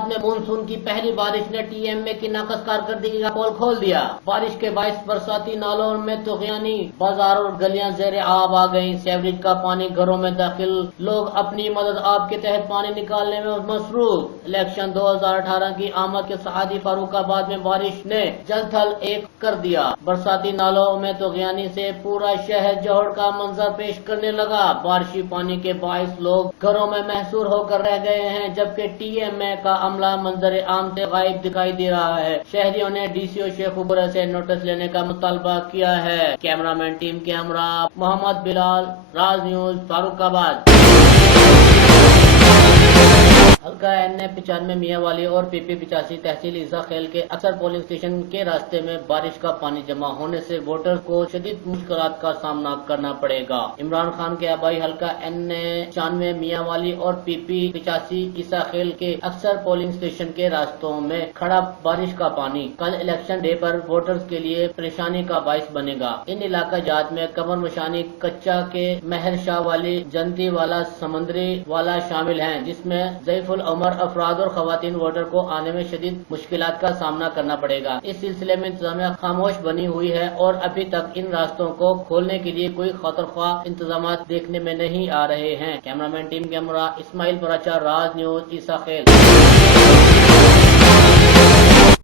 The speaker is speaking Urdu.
بعد میں مونسون کی پہلی بارش نے ٹی ایم اے کی ناقص کارکردگی کا پول کھول دیا۔ بارش کے باعث برساتی نالوں میں طغیانی بازار اور گلیاں زیر آب آ گئیں۔ سیوریج کا پانی گھروں میں داخل، لوگ اپنی مدد آپ کے تحت پانی نکالنے میں مصروف۔ الیکشن 2018 کی آمد کے ساتھ ہی فاروق آباد میں بارش نے جل تھل ایک کر دیا۔ برساتی نالوں میں طغیانی سے پورا شہر جوہر کا منظر پیش کرنے لگا۔ بارشی پانی کے باعث لوگ گھروں میں محصور ہو کر رہ گئے ہیں، جبکہ ٹی ایم اے کا عملہ منظر عام سے غائب دکھائی دے رہا ہے۔ شہریوں نے ڈی سی او شیخ عبورہ سے نوٹس لینے کا مطالبہ کیا ہے۔ کیمرہ مین ٹیم کے ہمراہ محمد بلال، راز نیوز، فاروق آباد۔ حلقہ این اے 95 میاں والی اور پی پی 85 تحصیل عیسیٰ خیل کے اکثر پولنگ اسٹیشن کے راستے میں بارش کا پانی جمع ہونے سے ووٹرز کو شدید مشکلات کا سامنا کرنا پڑے گا۔ عمران خان کے آبائی حلقہ این اے 96 میاں والی اور پی پی 85 عیسیٰ خیل کے اکثر پولنگ اسٹیشن کے راستوں میں کھڑا بارش کا پانی کل الیکشن ڈے پر ووٹرز کے لیے پریشانی کا باعث بنے گا۔ ان علاقہ جات میں قمر مشانی، کچا کے مہر شاہ والی، جنتی والا، سمندری والا شامل ہیں، جس میں ضعیف العمر افراد اور خواتین ووٹر کو آنے میں شدید مشکلات کا سامنا کرنا پڑے گا۔ اس سلسلے میں انتظامیہ خاموش بنی ہوئی ہے اور ابھی تک ان راستوں کو کھولنے کے لیے کوئی خاطر خواہ انتظامات دیکھنے میں نہیں آ رہے ہیں۔ کیمرہ مین ٹیم کے ہمراہ اسماعیل پراچا، راز نیوز، عیسیٰ خیل۔